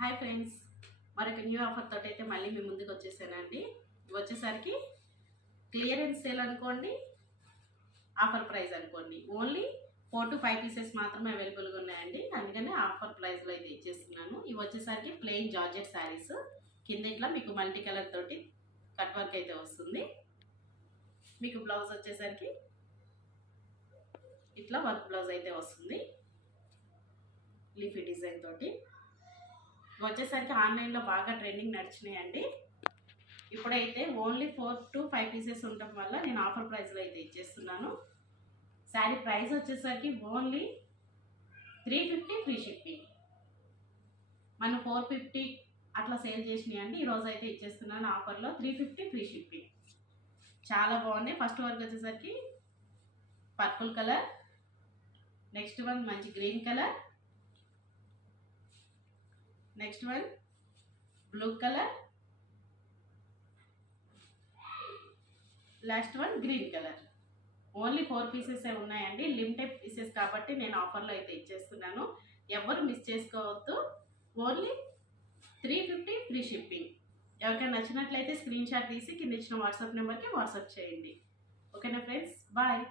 Hi friends. మరొక new offer తోటి అయితే మళ్ళీ మీ ముందుకు వచ్చేసానండి. ఇవి వచ్చేసరికి క్లియరెన్స్ సేల్ అనుకోండి ఆఫర్ ప్రైస్ అనుకోండి. Only four to five pieces మాత్రమే అవైలబుల్గా ఉన్నాయండి. అందుకనే ఆఫర్ ప్రైస్లో అయితే ఇచ్చేస్తున్నాను. ఇవి వచ్చేసరికి ప్లెయిన్ జార్జెట్ శారీస్. కింద ఇట్లా మీకు మల్టీ కలర్ తోటి కట్ వర్క్ అయితే వస్తుంది. మీకు బ్లౌజ్ వచ్చేసరికి ఇట్లా వర్క్ బ్లౌజ్ అయితే వస్తుంది. లీఫీ డిజైన్ తోటి. వచ్చేసరికి ఆన్లైన్లో బాగా ట్రెండింగ్ నడిచినాయండి. ఇప్పుడైతే only four to five pieces ఉండటం వల్ల నేను ఆఫర్ ప్రైస్లో అయితే ఇచ్చేస్తున్నాను. శారీ ప్రైస్ వచ్చేసరికి only three fifty free shipping మనం ఫోర్ ఫిఫ్టీ అట్లా సేల్ చేసినాయి అండి ఈరోజు అయితే ఇచ్చేస్తున్నాను ఆఫర్లో త్రీ ఫిఫ్టీ ఫ్రీ షిప్పింగ్ చాలా బాగున్నాయి. ఫస్ట్ వర్క్ వచ్చేసరికి పర్పుల్ కలర్ నెక్స్ట్ వన్ మంచి green colour next one blue colour last one green colour only four pieces ఉన్నాయండి. లిమిటెడ్ పీసెస్ కాబట్టి నేను ఆఫర్లో అయితే ఇచ్చేస్తున్నాను. ఎవరు మిస్ చేసుకోవద్దు. Only three fifty free shipping ఎవరికైనా నచ్చినట్లయితే స్క్రీన్ షాట్ తీసి కింద ఇచ్చిన వాట్సాప్ నెంబర్కి వాట్సాప్ చేయండి. ఓకేనా ఫ్రెండ్స్ బాయ్